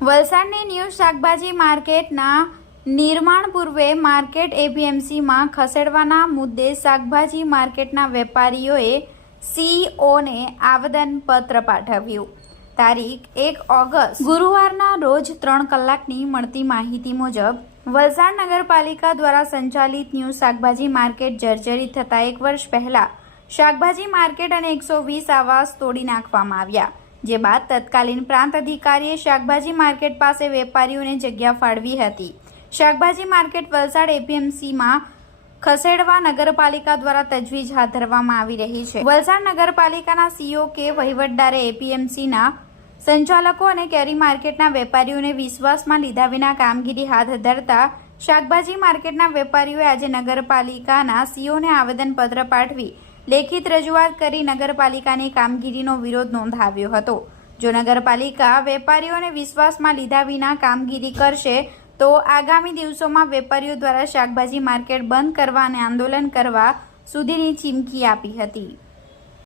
વલસાડની new શાકભાજી માર્કેટના નિર્માણ પૂર્વે માર્કેટ એપીએમસીમાં ખસેડવાના મુદ્દે શાકભાજી માર્કેટના વેપારીઓએ સીઈઓને આવેદનપત્ર પાઠવ્યું। તારીખ 1 ઓગસ્ટ ગુરુવારના રોજ 3 કલાકની મળતી માહિતી મુજબ વલસાડ નગરપાલિકા દ્વારા સંચાલિત ન્યૂ શાકભાજી માર્કેટ જર્જરિત થતા 1 વર્ષ પહેલા શાકભાજી માર્કેટ અને 120 આવાસ તોડી નાખવામાં આવ્યા, જે બાદ તત્કાલીન પ્રાંત અધિકારીએ શાકભાજી માર્કેટ પાસે વેપારીઓને જગ્યા ફાળવી હતી। શાકભાજી માર્કેટ વલસાડ એપીએમસીમાં ખસેડવા નગરપાલિકા દ્વારા તજવીજ હાથ ધરવામાં આવી રહી છે। વલસાડ નગરપાલિકાના સીઈઓ કે વહીવટદારે એપીએમસીના સંચાલકો અને કેરી માર્કેટના વેપારીઓને વિશ્વાસમાં લીધા વિના કામગીરી હાથ ધરતા શાકભાજી માર્કેટના વેપારીઓએ આજે નગરપાલિકાના સીઈઓને આવેદનપત્ર પાઠવી લેખિત રજૂઆત કરી નગરપાલિકાની કામગીરીનો વિરોધ નોંધાવ્યો હતો। જો નગરપાલિકા વેપારીઓને વિશ્વાસમાં લીધા વિના કામગીરી કરશે તો આગામી દિવસોમાં વેપારીઓ દ્વારા શાકભાજી માર્કેટ બંધ કરવા અને આંદોલન કરવા સુધીની ચીમકી આપી હતી।